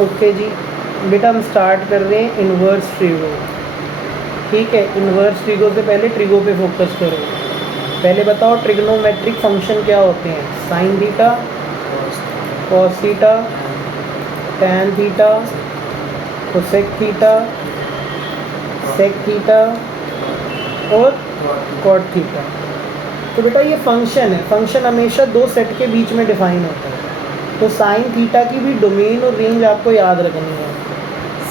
Okay जी बेटा, हम start कर रहे हैं इन्वर्स ट्रिगो। ठीक है, इन्वर्स ट्रिगो से पहले ट्रिगो पे फोकस करो। पहले बताओ ट्रिग्नोमेट्रिक फंक्शन क्या होते हैं? Sine theta, cos theta, tan theta, cosec theta, sec theta और कॉट थीटा। तो बेटा ये फंक्शन है, फंक्शन हमेशा दो सेट के बीच में डिफाइन होता है। तो साइन थीटा की भी डोमेन और रेंज आपको याद रखनी है।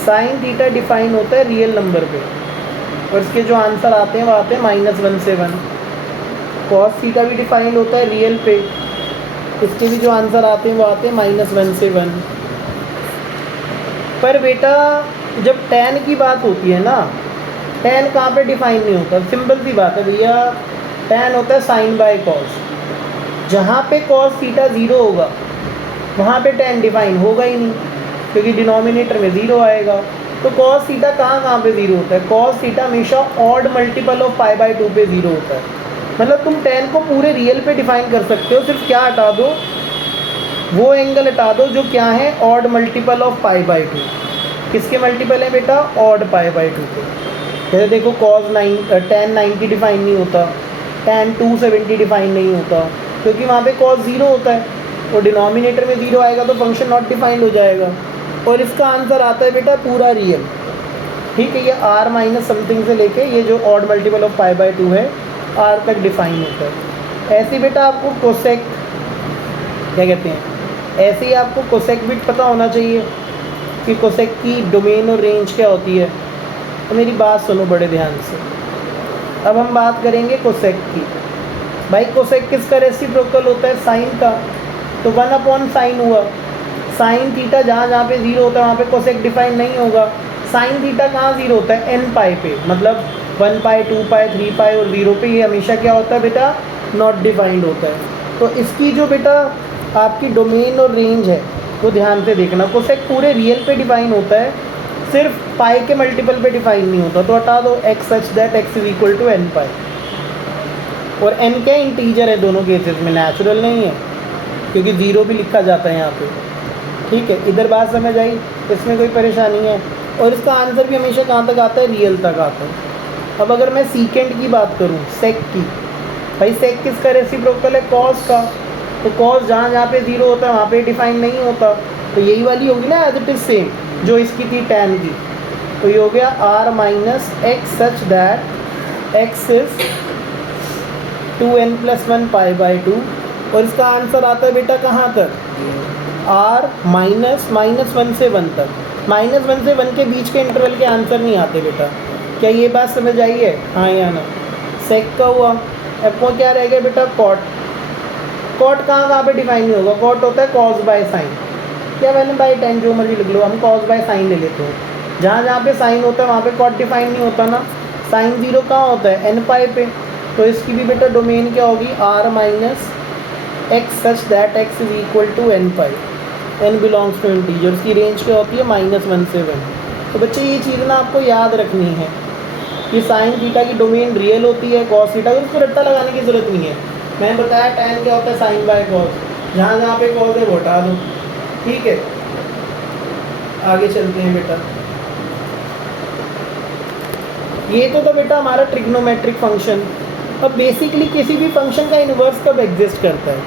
साइन थीटा डिफाइन होता है रियल नंबर पे, और इसके जो आंसर आते हैं वो आते हैं -1 से 1। कॉस थीटा भी डिफाइन होता है रियल पे, इसके भी जो आंसर आते हैं वो आते हैं -1 से 1। पर बेटा जब टैन की बात होती है ना, टैन कहाँ पे डिफाइन नहीं होता? सिंपल सी बात है भैया, टैन होता है साइन बाय कॉस। जहाँ पे कॉस थीटा 0 होगा वहाँ पे टैन डिफाइन होगा ही नहीं, क्योंकि डिनोमिनेटर में 0 आएगा। तो कॉस थीटा कहाँ पे 0 होता है? कॉस थीटा हमेशा ऑड मल्टीपल ऑफ π/2 पे 0 होता है। मतलब तुम टैन को पूरे रियल पे डिफाइन कर सकते हो, सिर्फ क्या हटा दो, वो एंगल हटा दो जो क्या है, ऑड मल्टीपल ऑफ π/2। किसके मल्टीपल है बेटा? ऑड π/2 पे। जैसे देखो tan 90 डिफाइन नहीं होता, tan 270 डिफाइन नहीं होता, क्योंकि वहाँ पे cos 0 होता है और डिनोमिनेटर में 0 आएगा तो फंक्शन नॉट डिफाइंड हो जाएगा। और इसका आंसर आता है बेटा पूरा रियल। ठीक है, ये r माइनस समथिंग से लेके ये जो ऑड मल्टीपल ऑफ π/2 है r तक डिफाइन होता है। ऐसे बेटा आपको कोसेक क्या कहते हैं, ऐसे ही आपको कोसेक भी पता होना चाहिए कि कोसेक की डोमेन और रेंज क्या होती है। तो मेरी बात सुनो बड़े ध्यान से। अब हम बात करेंगे कोसेक की। भाई कोसेक किसका रेसिप्रोकल होता है? साइन का। तो 1/sin हुआ। साइन थीटा जहाँ जहाँ पे 0 होता है वहाँ पे कोसेक डिफाइन नहीं होगा। साइन थीटा कहाँ 0 होता है? n पाई पे, मतलब 1 पाई 2 पाई 3 पाई और 0 पे ये हमेशा क्या होता है बेटा? नॉट डिफाइंड होता है। तो इसकी जो बेटा आपकी डोमेन और रेंज है वो ध्यान से देखना। कोसेक पूरे रियल पे डिफाइन होता है, सिर्फ पाई के मल्टीपल पे डिफाइन नहीं होता। तो हटा दो x such that x is equal to n pi. और n क्या इंटीजर है दोनों केसेस में, नेचुरल नहीं है, क्योंकि 0 भी लिखा जाता है यहाँ पे। ठीक है, इधर बात समझ आई, इसमें कोई परेशानी है। और इसका आंसर भी हमेशा कहाँ तक आता है? रियल तक आता है। अब अगर मैं सीकेंड की बात करूँ, सेक की, भाई सेक किसका रेसिप्रोकल है? कॉस का। तो कॉस जहाँ जहाँ पे 0 होता है वहाँ पे डिफाइन नहीं होता, तो यही वाली होगी ना एज इट इज सेम जो इसकी थी टैन की। तो ये हो गया r minus x such that x is 2n + 1 π/2। और इसका आंसर आता है बेटा कहाँ तक? r -1 से 1 तक। -1 से 1 के बीच के इंटरवल के आंसर नहीं आते बेटा। क्या ये बात समझ आई है? हाँ या ना? सेक का हुआ। अब को क्या रह गया बेटा? कॉट। कॉट कहाँ पे डिफाइन नहीं होगा? कॉट होता है कॉस बाय साइन, क्या 1/tan जो मर्जी लिख लो, हम कॉस बाय साइन ले लेते हैं। जहाँ जहाँ पे साइन होता है वहाँ पे कॉट डिफाइन नहीं होता ना। साइन 0 कहाँ होता है? n पाई पे। तो इसकी भी बेटा डोमेन क्या होगी? r minus x such that x is equal to n pi. n belongs to integer. इसकी रेंज क्या होती है? -1 से 1। तो बच्चे ये चीज़ ना आपको याद रखनी है कि साइन थीटा की डोमेन रियल होती है, कॉस थीटा उसको रट्टा लगाने की ज़रूरत नहीं है। मैंने बताया टैन क्या होता है? Sine by cos. जहाँ जहाँ पे कॉस है वो हटा दो। ठीक है, आगे चलते हैं बेटा। ये तो था बेटा हमारा ट्रिग्नोमेट्रिक फंक्शन। अब बेसिकली किसी भी फंक्शन का इन्वर्स कब एग्जिस्ट करता है?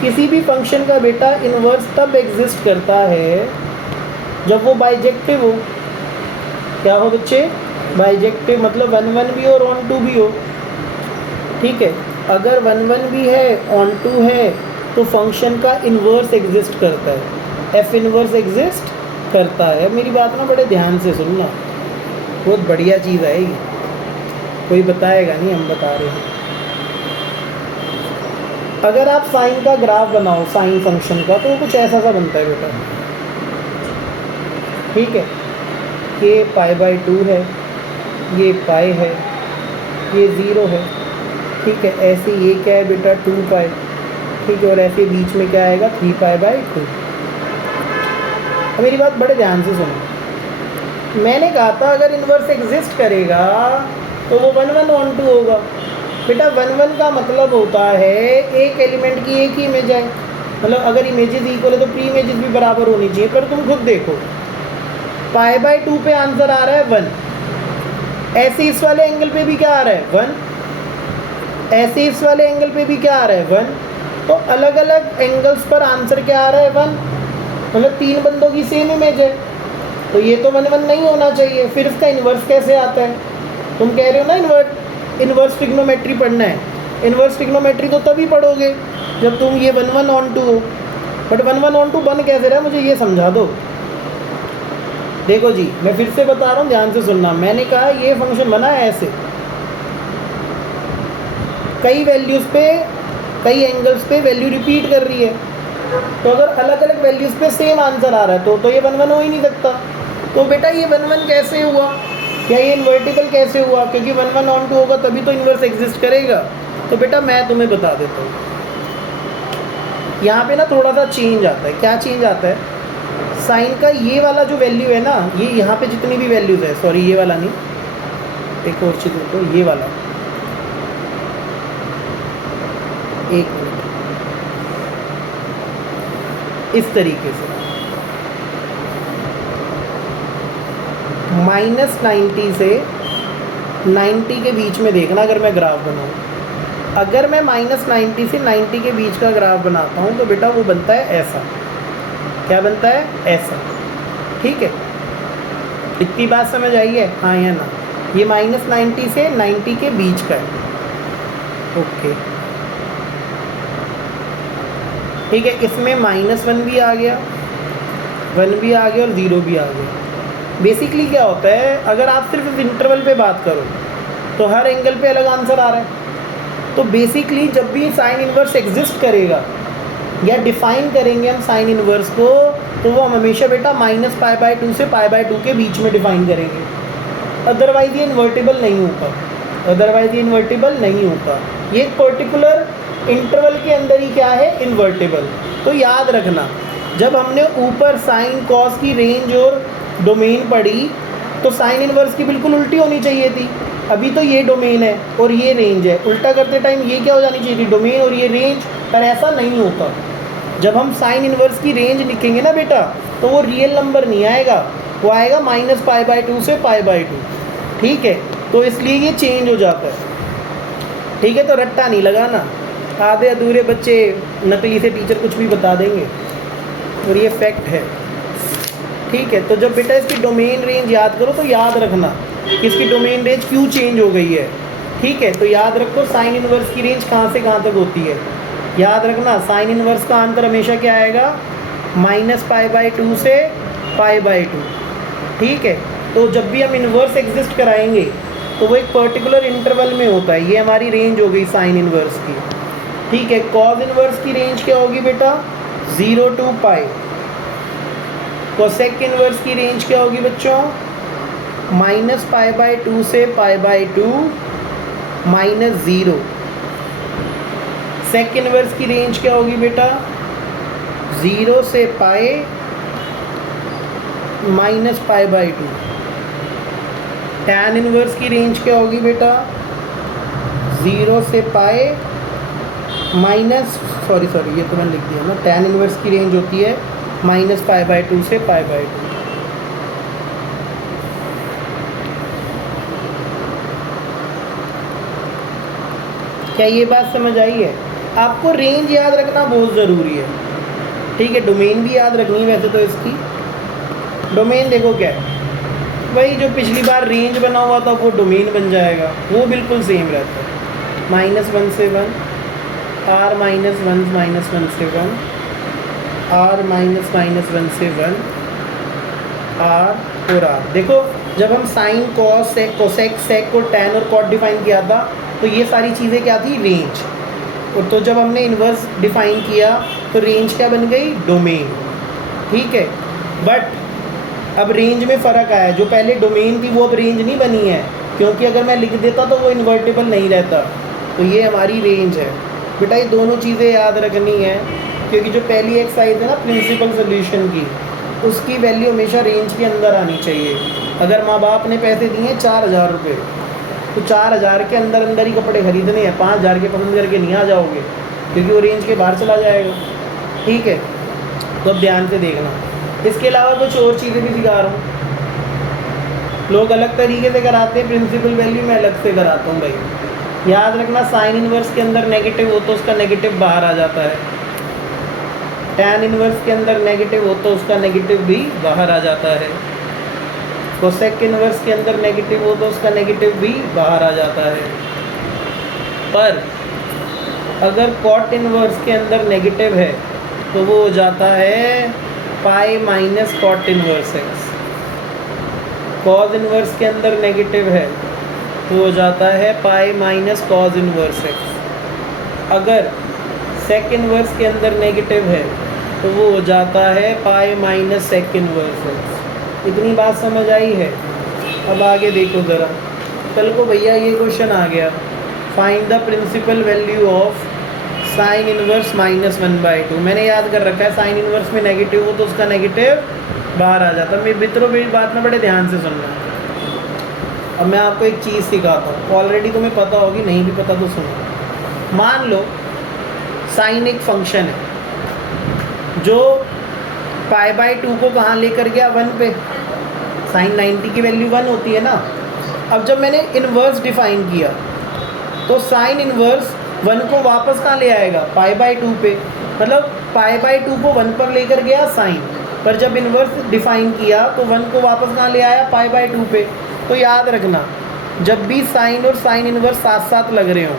किसी भी फंक्शन का बेटा इन्वर्स तब एग्जिस्ट करता है जब वो बाइजेक्टिव हो। क्या हो बच्चे? बाइजेक्टिव, मतलब 1 भी हो और ऑन 2 भी हो। ठीक है, अगर 1 भी है ऑन 2 है तो फंक्शन का इन्वर्स एग्जिस्ट करता है, एफ इन्वर्स एग्जिस्ट करता है। मेरी बात ना बड़े ध्यान से सुनना, बहुत बढ़िया चीज़ आएगी, कोई बताएगा नहीं, हम बता रहे हैं। अगर आप साइन का ग्राफ बनाओ, साइन फंक्शन का, तो वो कुछ ऐसा सा बनता है बेटा। ठीक है, ये π/2 है, ये पाई है, ये 0 है। ठीक है, ऐसे ये क्या है बेटा? 2 पाई। ठीक है, और ऐसे बीच में क्या आएगा? 3 π/2। अब मेरी बात बड़े ध्यान से सुनो। मैंने कहा था अगर इन्वर्स एग्जिस्ट करेगा तो वो 1 ऑन 2 होगा। बेटा 1 का मतलब होता है एक एलिमेंट की एक ही इमेज है। मतलब अगर इमेजेस इक्वल है तो प्री इमेजेस भी बराबर होनी चाहिए, पर तुम खुद देखो π/2 पे आंसर आ रहा है 1, ऐसे इस वाले एंगल पे भी क्या आ रहा है 1, ऐसे इस वाले एंगल पे भी क्या आ रहा है 1, तो अलग अलग एंगल्स पर आंसर क्या आ रहा है 1, मतलब 3 बंदों की सेम इमेज है, तो ये तो 1 1 नहीं होना चाहिए। फिर इसका इन्वर्स कैसे आता है? तुम कह रहे हो ना इन्वर्स ट्रिग्नोमेट्री पढ़ना है, इन्वर्स ट्रिग्नोमेट्री तो तभी पढ़ोगे जब तुम ये 1 1 ऑन 2 हो, बट 1 1 ऑन 2 बन कैसे रहा है मुझे ये समझा दो। देखो जी मैं फिर से बता रहा हूँ, ध्यान से सुनना। मैंने कहा ये फंक्शन बना है ऐसे, कई वैल्यूज़ पे कई एंगल्स पे वैल्यू रिपीट कर रही है, तो अगर अलग अलग वैल्यूज़ पे सेम आंसर आ रहा है तो ये 1 1 हो ही नहीं सकता। तो बेटा ये 1 1 कैसे हुआ, या ये इन्वर्टिबल कैसे हुआ? क्योंकि 1 1 ऑन 2 होगा तभी तो इन्वर्स एग्जिस्ट करेगा। तो बेटा मैं तुम्हें बता देता हूँ, यहाँ पे ना थोड़ा सा चेंज आता है। क्या चेंज आता है? साइन का ये वाला जो वैल्यू है ना, ये यहाँ पे जितनी भी वैल्यूज़ है, सॉरी ये वाला नहीं, एक और चीज़ तो ये वाला, एक मिनट, इस तरीके से -90 से 90 के बीच में देखना। अगर मैं ग्राफ बनाऊँ, अगर मैं -90 से 90 के बीच का ग्राफ बनाता हूँ तो बेटा वो बनता है ऐसा। क्या बनता है? ऐसा। ठीक है, इतनी बात समझ आई है? हाँ या ना? ये -90 से 90 के बीच का है। ओके ठीक है, इसमें -1 भी आ गया, 1 भी आ गया और 0 भी आ गया। बेसिकली क्या होता है, अगर आप सिर्फ इस इंटरवल पे बात करो तो हर एंगल पे अलग आंसर आ रहा है। तो बेसिकली जब भी साइन इन्वर्स एग्जिस्ट करेगा या डिफाइन करेंगे हम साइन इन्वर्स को, तो वो हम हमेशा बेटा -π/2 से π/2 के बीच में डिफाइन करेंगे, अदरवाइज ये इन्वर्टिबल नहीं होता, अदरवाइज ये इन्वर्टिबल नहीं होता। ये एक पर्टिकुलर इंटरवल के अंदर ही क्या है? इन्वर्टिबल। तो याद रखना, जब हमने ऊपर साइन कॉस की रेंज और डोमेन पढ़ी तो साइन इन्वर्स की बिल्कुल उल्टी होनी चाहिए थी। अभी तो ये डोमेन है और ये रेंज है, उल्टा करते टाइम ये क्या हो जानी चाहिए थी? डोमेन और ये रेंज, पर ऐसा नहीं होता। जब हम साइन इन्वर्स की रेंज लिखेंगे ना बेटा, तो वो रियल नंबर नहीं आएगा, वो आएगा -π/2 से π/2। ठीक है, तो इसलिए ये चेंज हो जाता है। ठीक है, तो रट्टा नहीं लगाना, आधे अधूरे बच्चे नकली से टीचर कुछ भी बता देंगे और ये फैक्ट है। ठीक है, तो जब बेटा इसकी डोमेन रेंज याद करो तो याद रखना कि इसकी डोमेन रेंज क्यों चेंज हो गई है। ठीक है, तो याद रखो साइन इन्वर्स की रेंज कहाँ से कहाँ तक होती है। याद रखना साइन इन्वर्स का आंसर हमेशा क्या आएगा? -π/2 से π/2। ठीक है, तो जब भी हम इन्वर्स एग्जिस्ट कराएंगे तो वो एक पर्टिकुलर इंटरवल में होता है। ये हमारी रेंज हो गई साइन इन्वर्स की। ठीक है, कॉस इन्वर्स की रेंज क्या होगी बेटा? 0 to π। कोसेक इन्वर्स की रेंज क्या होगी बच्चों? -π/2 से π/2 -0। सेक इन्वर्स की रेंज क्या होगी बेटा? 0 से π -π/2। टैन इन्वर्स की रेंज क्या होगी बेटा? 0 से π सॉरी ये तो मैंने लिख दिया ना। टैन इन्वर्स की रेंज होती है -π/2 से π/2। क्या ये बात समझ आई है? आपको रेंज याद रखना बहुत ज़रूरी है। ठीक है, डोमेन भी याद रखनी है वैसे तो इसकी। डोमेन देखो क्या है, वही जो पिछली बार रेंज बना हुआ था वो डोमेन बन जाएगा, वो बिल्कुल सेम रहता है। -1 से 1, r -1 -1 से 1, r -1 से 1, r और r। देखो जब हम sine cos sec cosec sec और टैन और कॉट डिफाइन किया था तो ये सारी चीज़ें क्या थी? रेंज। और तो जब हमने इन्वर्स डिफाइन किया तो रेंज क्या बन गई? डोमेन। ठीक है, बट अब रेंज में फ़र्क आया, जो पहले डोमेन थी वो अब रेंज नहीं बनी है, क्योंकि अगर मैं लिख देता तो वो इन्वर्टेबल नहीं रहता। तो ये हमारी रेंज है बेटा। ये दोनों चीज़ें याद रखनी है, क्योंकि जो पहली एक्सरसाइज है ना प्रिंसिपल सोल्यूशन की, उसकी वैल्यू हमेशा रेंज के अंदर आनी चाहिए। अगर माँ बाप ने पैसे दिए 4000 रुपये, तो 4000 के अंदर अंदर ही कपड़े खरीदने हैं, 5000 के पसंद करके नहीं आ जाओगे, क्योंकि वो रेंज के बाहर चला जाएगा। ठीक है, तो अब ध्यान से देखना। इसके अलावा कुछ और चीज़ें भी सिखा रहा हूँ। लोग अलग तरीके से कराते हैं, प्रिंसिपल वैल्यू मैं अलग से कराता हूँ भाई। याद रखना, साइन इनवर्स के अंदर नेगेटिव हो तो उसका नेगेटिव बाहर आ जाता है, टैन इनवर्स के अंदर नेगेटिव हो तो उसका नेगेटिव भी बाहर आ जाता है, कोसेक इनवर्स के अंदर नेगेटिव हो तो उसका नेगेटिव भी बाहर आ जाता है। पर अगर कॉट इनवर्स के अंदर नेगेटिव है तो वो हो जाता है pi minus cot inverse x. Cos inverse के अंदर नेगेटिव है तो हो जाता है pi minus cos inverse x. अगर सेक इनवर्स के अंदर नेगेटिव है तो वो हो जाता है pi minus sec inverse x. इतनी बात समझ आई है? अब आगे देखो ज़रा। कल को भैया ये क्वेश्चन आ गया, find the principal value of sine inverse minus 1/2। मैंने याद कर रखा है, साइन इनवर्स में नेगेटिव हो तो उसका नेगेटिव बाहर आ जाता है। मेरे मित्रों, मेरी बात ना बड़े ध्यान से सुनना। अब मैं आपको एक चीज़ सिखाता हूँ, ऑलरेडी तुम्हें पता होगी, नहीं भी पता तो सुनो। मान लो साइन एक फंक्शन है जो π/2 को कहाँ लेकर गया, 1 पे। साइन 90 की वैल्यू 1 होती है ना। अब जब मैंने इन्वर्स डिफाइन किया तो साइन इन्वर्स 1 को वापस कहाँ ले आएगा, π/2 पे। मतलब π/2 को 1 पर लेकर गया साइन, पर जब इन्वर्स डिफाइन किया तो 1 को वापस कहाँ ले आया, π/2 पे। तो याद रखना, जब भी साइन और साइन इन्वर्स साथ साथ लग रहे हों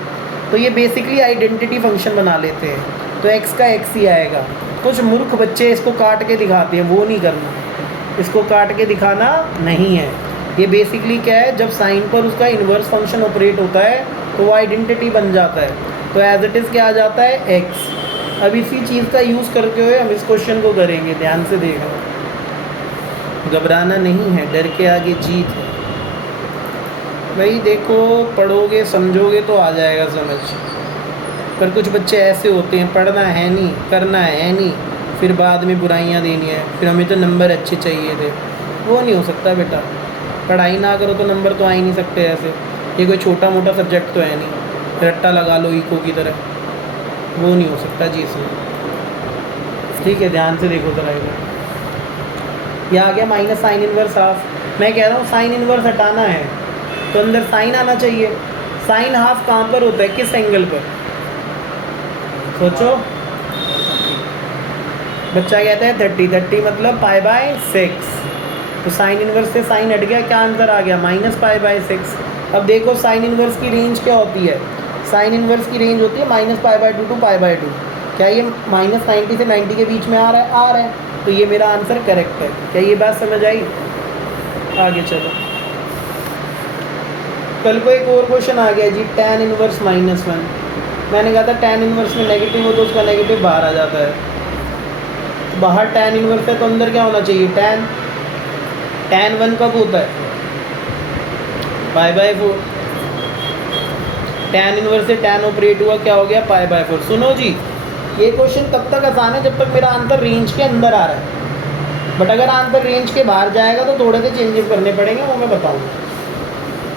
तो ये बेसिकली आइडेंटिटी फंक्शन बना लेते हैं, तो x का x ही आएगा। कुछ मूर्ख बच्चे इसको काट के दिखाते हैं, वो नहीं करना, इसको काट के दिखाना नहीं है। ये बेसिकली क्या है, जब साइन पर उसका इन्वर्स फंक्शन ऑपरेट होता है तो वो आइडेंटिटी बन जाता है, तो एज इट इज़ क्या आ जाता है, x। अब इसी चीज़ का यूज़ करते हुए हम इस क्वेश्चन को करेंगे, ध्यान से देखना, घबराना नहीं है, डर के आगे जीत है भाई। देखो, पढ़ोगे समझोगे तो आ जाएगा समझ। पर कुछ बच्चे ऐसे होते हैं, पढ़ना है नहीं, करना है नहीं, फिर बाद में बुराइयां देनी है, फिर हमें तो नंबर अच्छे चाहिए थे। वो नहीं हो सकता बेटा, पढ़ाई ना करो तो नंबर तो आ ही नहीं सकते ऐसे। ये कोई छोटा मोटा सब्जेक्ट तो है नहीं, रट्टा लगा लो इको की तरह, वो नहीं हो सकता जी इसमें। ठीक है, ध्यान से देखो ज़रा। ये आ गया माइनस साइन इनवर्स हाफ। मैं कह रहा हूँ साइन इनवर्स हटाना है तो अंदर साइन आना चाहिए। साइन हाफ कहाँ पर होता है, किस एंगल पर, सोचो। बच्चा कहता है 30 मतलब π/6, तो साइन इनवर्स से साइन हट गया, क्या आंसर आ गया, -π/6। अब देखो साइन इनवर्स की रेंज क्या होती है, साइन इनवर्स की रेंज होती है -π/2 टू π/2। क्या ये -90 से 90 के बीच में आ रहा है, आ रहा है, तो ये मेरा आंसर करेक्ट है। क्या ये बात समझ आई? आगे चलो। कल को एक और क्वेश्चन आ गया जी, tan इनवर्स -1। मैंने कहा था tan इनवर्स में नेगेटिव हो तो उसका नेगेटिव बाहर आ जाता है। बाहर tan इनवर्स है तो अंदर क्या होना चाहिए, tan 1 कब होता है, π/4। tan इनवर्स से tan ऑपरेट हुआ, क्या हो गया, π/4। सुनो जी, ये क्वेश्चन तब तक आसान है जब तक मेरा आंसर रेंज के अंदर आ रहा है, बट अगर आंसर रेंज के बाहर जाएगा तो थोड़े से चेंजेस करने पड़ेंगे, वो मैं बताऊँगा।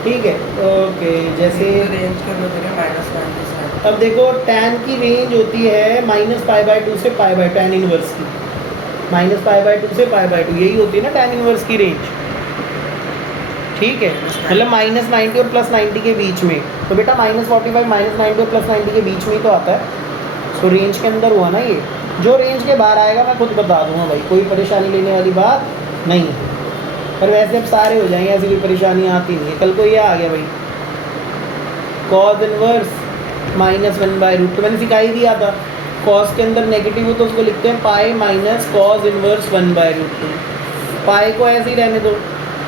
ठीक है, ओके। जैसे रेंज कर लो -1। अब देखो tan की रेंज होती है -π/2 से π/2, tan इनवर्स की -π/2 से π/2, यही होती है ना tan इनवर्स की रेंज। ठीक है, मतलब -90 और +90 के बीच में, तो बेटा -45 -90 और +90 के बीच में ही तो आता है, तो रेंज के अंदर हुआ ना ये। जो रेंज के बाहर आएगा मैं खुद बता दूंगा भाई, कोई परेशानी लेने वाली बात नहीं है। पर वैसे अब सारे हो जाएंगे, ऐसी कोई परेशानी आती नहीं है। कल को ये आ गया भाई, कॉज इनवर्स -1/√2, तो मैंने सिखा ही दिया था, कॉज के अंदर नेगेटिव हो तो उसको लिखते हैं पाई माइनस कॉज इनवर्स 1/√2। पाई को ऐसे ही रहने दो,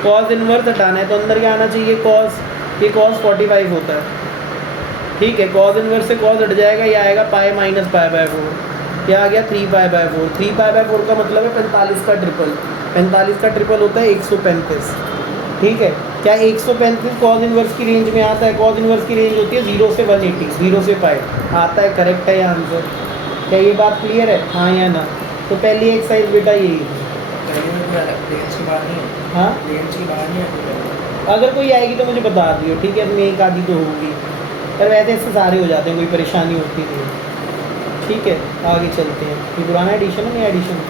कॉज इनवर्स हटाना है तो अंदर क्या आना चाहिए, कॉज। ये कॉज 45 होता है, ठीक है। कॉज इनवर्स से कॉज हट जाएगा, ये आएगा पाई माइनस π/4, क्या आ गया 3π/4। 3π/4 का मतलब है 45 का ट्रिपल, 45 का ट्रिपल होता है 135। ठीक है, क्या 135 कॉज इनवर्स की रेंज में आता है? कॉज इनवर्स की रेंज होती है 0 से 180, 0 से π आता है, करेक्ट है ये आंसर। क्या ये बात क्लियर है, हाँ या ना? तो पहली एक्सरसाइज बेटा यही है। हाँ, अगर कोई आएगी तो मुझे बता दियो, ठीक है, तुम्हें एक आधी तो होगी, पर वैसे इससे सारे हो जाते हैं, कोई परेशानी होती नहीं। ठीक है, आगे चलते हैं। ये पुराना एडिशन है, नया एडिशन?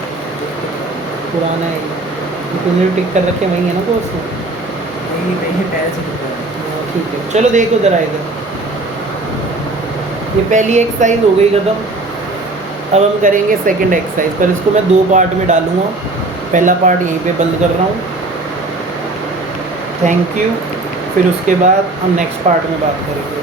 पुराना है ये। तूने टिक कर रखे वही है ना कोर्स में? नहीं पहले पहले से दिख रहा है। हाँ, ठीक है, चलो देखो ज़रा इधर। ये पहली एक्सरसाइज हो गई ख़त्म। अब हम करेंगे सेकंड एक्सरसाइज, पर इसको मैं 2 पार्ट में डालूँगा। पहला पार्ट यहीं पे बंद कर रहा हूँ। Thank you. फिर उसके बाद हम नेक्स्ट पार्ट में बात करेंगे।